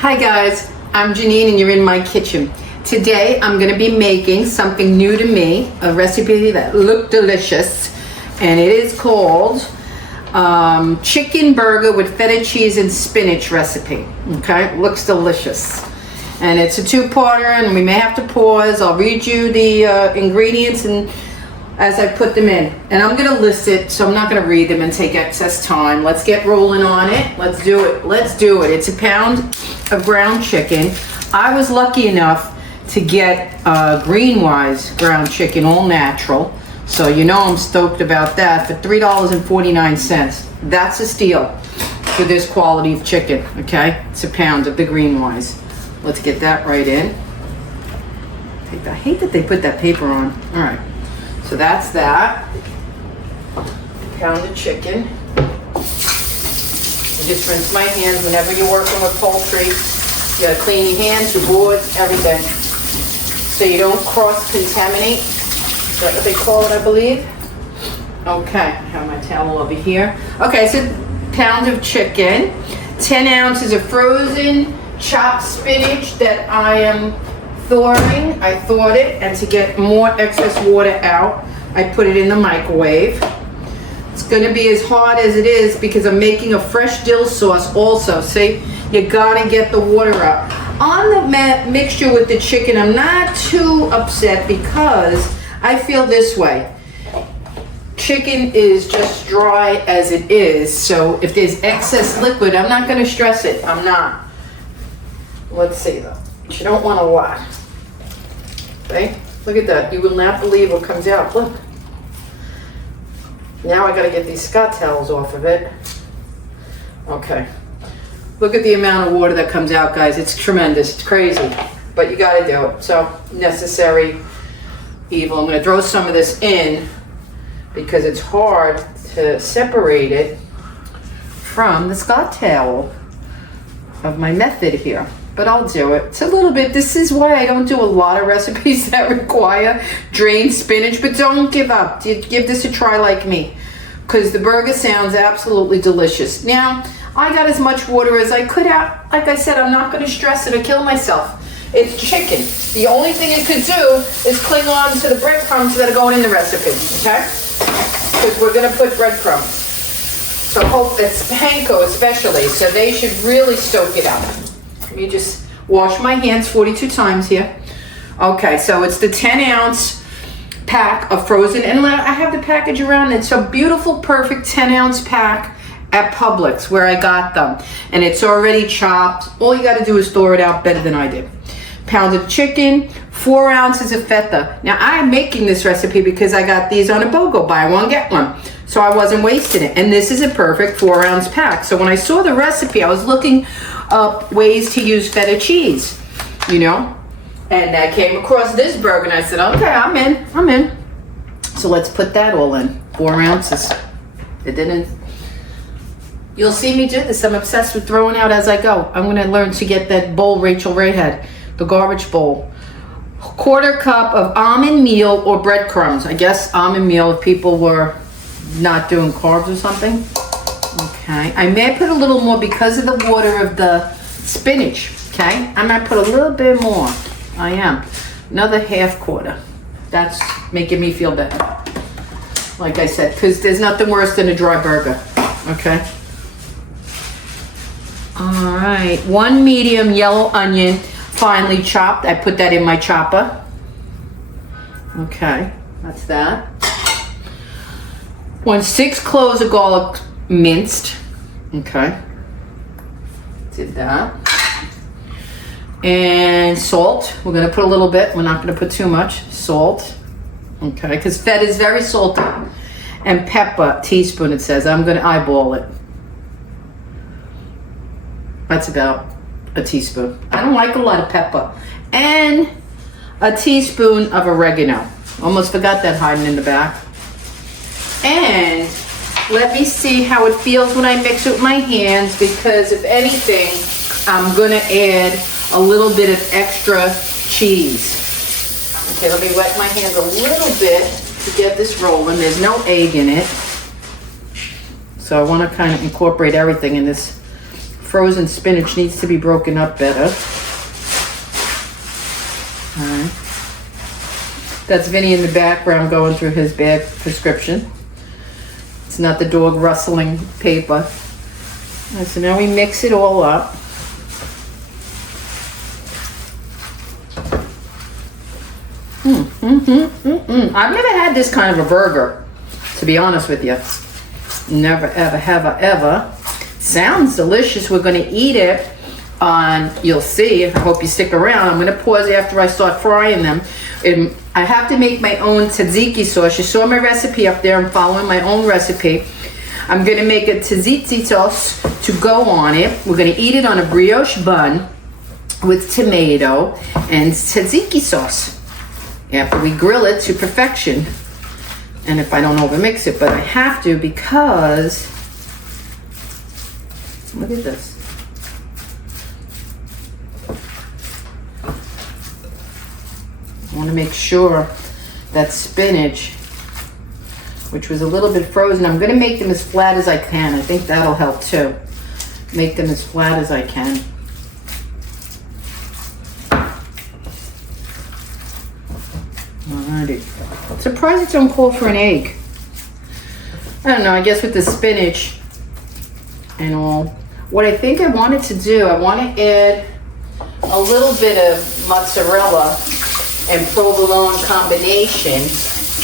Hi guys, I'm Janine and you're in my kitchen. Today I'm going to be making something new to me, a recipe that looked delicious, and it is called chicken burger with feta cheese and spinach recipe. Okay, looks delicious. And it's a two-parter and we may have to pause. I'll read you the ingredients and as I put them in. And I'm going to list it, so I'm not going to read them and take excess time. Let's get rolling on it. Let's do it. Let's do it. It's a pound of ground chicken. I was lucky enough to get Greenwise ground chicken, all natural. So you know I'm stoked about that for $3.49. That's a steal for this quality of chicken, okay? It's a pound of the Greenwise. Let's get that right in. I hate that they put that paper on. All right. So that's that. Pound of chicken. I just rinse my hands whenever you're working with poultry. You gotta clean your hands, your boards, everything. So you don't cross-contaminate. Is that what they call it, I believe? Okay, I have my towel over here. Okay, so pound of chicken. 10 ounces of frozen chopped spinach that I am thawing. I thawed it, and to get more excess water out, I put it in the microwave. It's gonna be as hard as it is because I'm making a fresh dill sauce also. See, you gotta get the water out. On the mixture with the chicken, I'm not too upset because I feel this way. Chicken is just dry as it is, so if there's excess liquid, I'm not gonna stress it. I'm not. Let's see though. You don't want a lot. Okay? Look at that. You will not believe what comes out. Look. Now I gotta get these Scott towels off of it. Okay. Look at the amount of water that comes out, guys. It's tremendous. It's crazy. But you gotta do it. So, necessary evil. I'm gonna throw some of this in because it's hard to separate it from the Scott towel of my method here. But I'll do it. It's a little bit, this is why I don't do a lot of recipes that require drained spinach, but don't give up. Give this a try like me, because the burger sounds absolutely delicious. Now, I got as much water as I could out. Like I said, I'm not going to stress it or kill myself. It's chicken. The only thing it could do is cling on to the breadcrumbs that are going in the recipe, okay? Because we're going to put breadcrumbs. So hope it's panko especially, so they should really stoke it up. Let me just wash my hands 42 times here. Okay, so it's the 10-ounce pack of frozen, and I have the package around. It's a beautiful, perfect 10-ounce pack at Publix where I got them. And it's already chopped. All you gotta do is thaw it out better than I did. Pound of chicken, 4 ounces of feta. Now I'm making this recipe because I got these on a BOGO, buy one, get one. So I wasn't wasting it. And this is a perfect 4-ounce pack. So when I saw the recipe, I was looking up ways to use feta cheese, you know? And I came across this burger and I said, okay, I'm in. So let's put that all in, 4 ounces. It didn't, you'll see me do this. I'm obsessed with throwing out as I go. I'm gonna learn to get that bowl Rachel Ray had, the garbage bowl. 1/4 cup of almond meal or breadcrumbs. I guess almond meal if people were not doing carbs or something. Okay, I may put a little more because of the water of the spinach, okay? I might put a little bit more. I am. Another 1/4. That's making me feel better. Like I said, because there's nothing worse than a dry burger, okay? All right, 1 medium yellow onion, finely chopped. I put that in my chopper. Okay, that's that. 6 cloves of garlic minced. Okay. Did that. And salt. We're going to put a little bit. We're not going to put too much. Salt. Okay, because feta is very salty. And pepper, teaspoon it says. I'm going to eyeball it. That's about a teaspoon. I don't like a lot of pepper. And a teaspoon of oregano. Almost forgot that hiding in the back. And let me see how it feels when I mix it with my hands, because if anything, I'm gonna add a little bit of extra cheese. Okay, let me wet my hands a little bit to get this rolling. There's no egg in it. So I wanna kind of incorporate everything in this frozen spinach needs to be broken up better. All right. That's Vinny in the background going through his bag prescription. It's not the dog rustling paper. And so now we mix it all up. I've never had this kind of a burger, to be honest with you. Never, ever, ever. Sounds delicious. We're going to eat it on, you'll see. I hope you stick around. I'm going to pause after I start frying them. I have to make my own tzatziki sauce. You saw my recipe up there. I'm following my own recipe. I'm going to make a tzatziki sauce to go on it. We're going to eat it on a brioche bun with tomato and tzatziki sauce after we grill it to perfection. And if I don't overmix it, but I have to because, look at this. I want to make sure that spinach, which was a little bit frozen, I'm going to make them as flat as I can. I think that'll help too. Make them as flat as I can. Alrighty. Surprised it's don't call for an egg. I don't know, I guess with the spinach and all. What I think I wanted to do, I want to add a little bit of mozzarella and provolone combination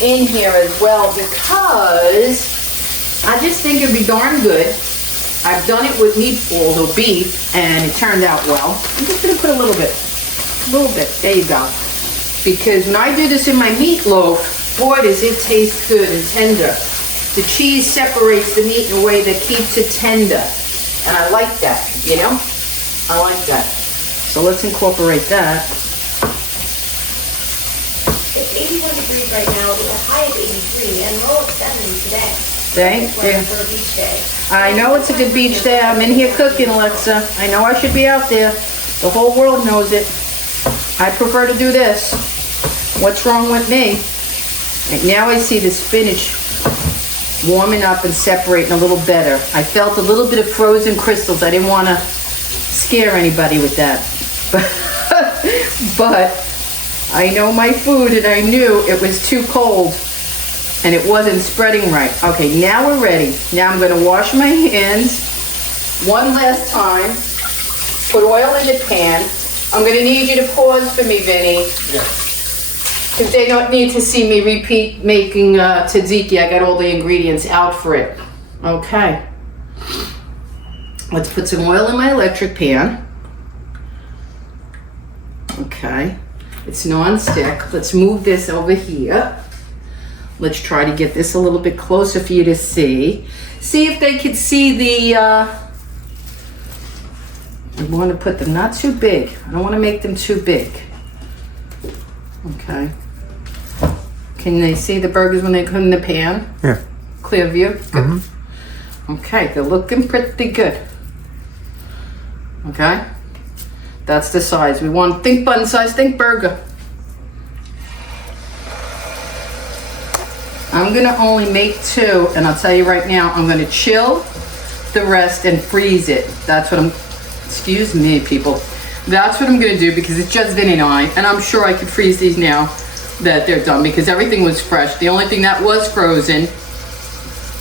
in here as well because I just think it'd be darn good. I've done it with meatballs or beef and it turned out well. I'm just gonna put a little bit. There you go. Because when I do this in my meatloaf, boy does it taste good and tender. The cheese separates the meat in a way that keeps it tender. And I like that, you know? I like that. So let's incorporate that. It's 81 degrees right now, with a high of 83 and low of 70 today. Thank you. For a beach day. I know it's a good beach day. I'm in here cooking, Alexa. I know I should be out there. The whole world knows it. I prefer to do this. What's wrong with me? And now I see the spinach warming up and separating a little better. I felt a little bit of frozen crystals. I didn't want to scare anybody with that. But I know my food and I knew it was too cold and it wasn't spreading right. Okay, now we're ready. Now I'm going to wash my hands one last time. Put oil in the pan. I'm going to need you to pause for me, Vinny. Yeah. Because they don't need to see me repeat making tzatziki. I got all the ingredients out for it. Okay. Let's put some oil in my electric pan. Okay. It's non-stick. Let's move this over here. Let's try to get this a little bit closer for you to see. See if they could see the, I want to put them not too big. I don't want to make them too big. Okay. Can they see the burgers when they come in the pan? Yeah. Clear view? Good. Mm-hmm. Okay, they're looking pretty good. Okay? That's the size. We want think bun size, think burger. I'm gonna only make 2, and I'll tell you right now, I'm gonna chill the rest and freeze it. That's what I'm, excuse me, people. That's what I'm gonna do because it's just Vinny and I, and I'm sure I could freeze these now that they're done because everything was fresh. The only thing that was frozen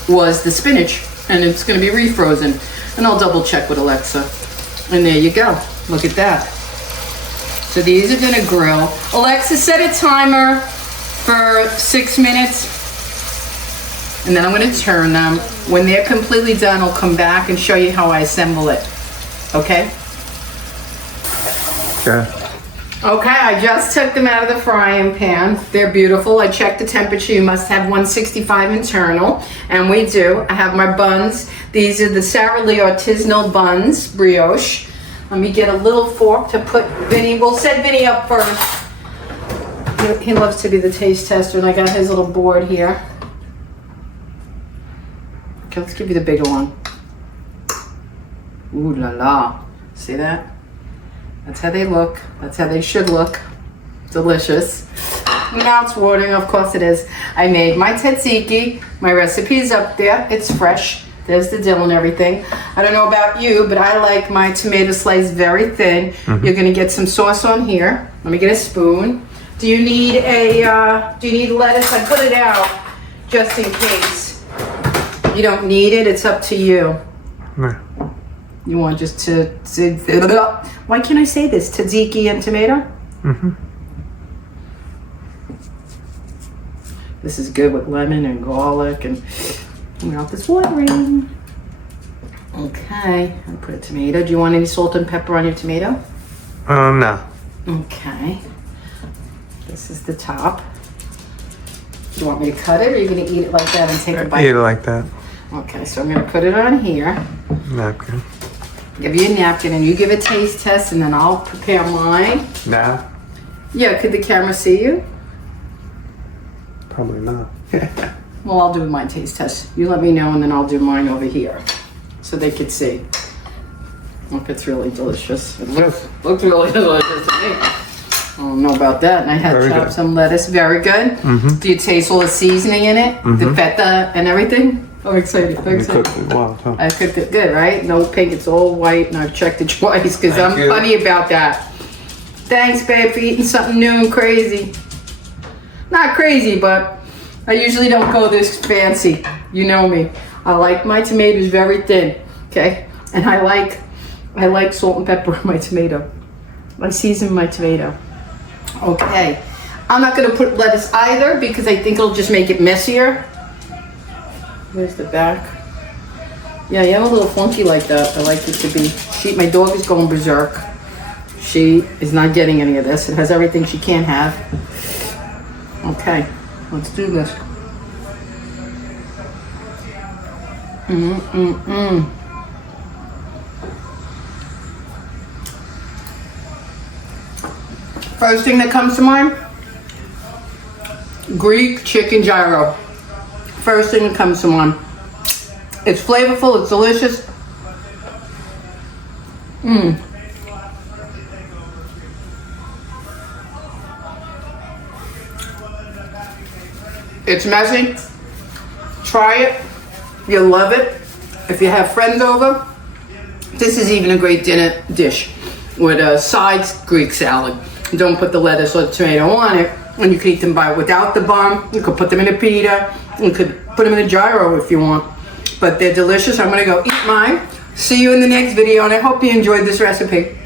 was the spinach, and it's gonna be refrozen. And I'll double check with Alexa. And there you go, look at that. So these are gonna grill. Alexa, set a timer for 6 minutes, and then I'm gonna turn them. When they're completely done, I'll come back and show you how I assemble it, okay? Okay. Okay, I just took them out of the frying pan. They're beautiful. I checked the temperature. You must have 165 internal, and we do. I have my buns. These are the Sara Lee artisanal buns, brioche. Let me get a little fork to put Vinny. We'll set Vinny up first. He loves to be the taste tester, and I got his little board here. Okay, let's give you the bigger one. Ooh la la. See that? That's how they look. That's how they should look. Delicious. Now it's watering, of course it is. I made my tzatziki. My recipe is up there. It's fresh. There's the dill and everything. I don't know about you, but I like my tomato sliced very thin. You're gonna get some sauce on here. Let me get a spoon. Do you need lettuce? I put it out just in case. You don't need it, it's up to you. No. You want just why can't I say this? Tzatziki and tomato? This is good with lemon and garlic and my mouth is watering. Okay, I'll put a tomato. Do you want any salt and pepper on your tomato? No. Okay. This is the top. Do you want me to cut it or are you gonna eat it like that and take a bite? Eat it like that. Okay, so I'm gonna put it on here. Napkin. Give you a napkin and you give a taste test and then I'll prepare mine. Nah. Yeah, could the camera see you? Probably not. Well, I'll do my taste test. You let me know and then I'll do mine over here so they could see. Look, it's really delicious. It looks really delicious to me. I don't know about that. And I had chopped some lettuce. Very good. Do you taste all the seasoning in it? The feta and everything? I'm excited. I'm You excited. cooked it well, too. I cooked it good, right? No pink, it's all white, and I've checked it twice because I'm you. funny about that. Thanks, babe, for eating something new and crazy. Not crazy, but I usually don't go this fancy. You know me. I like my tomatoes very thin, okay? And I like salt and pepper on my tomato. I season my tomato. Okay. I'm not gonna put lettuce either because I think it'll just make it messier. Where's the back? Yeah, I'm a little funky like that. I like it to be. My dog is going berserk. She is not getting any of this. It has everything she can't have. Okay, let's do this. First thing that comes to mind, Greek chicken gyro. First thing that comes to mind. It's flavorful, it's delicious. It's messy. Try it. You'll love it. If you have friends over, this is even a great dinner dish with a sides Greek salad. Don't put the lettuce or the tomato on it, and you can eat them without the bun. You could put them in a pita. You could put them in a gyro if you want. But they're delicious. I'm gonna go eat mine. See you in the next video, and I hope you enjoyed this recipe.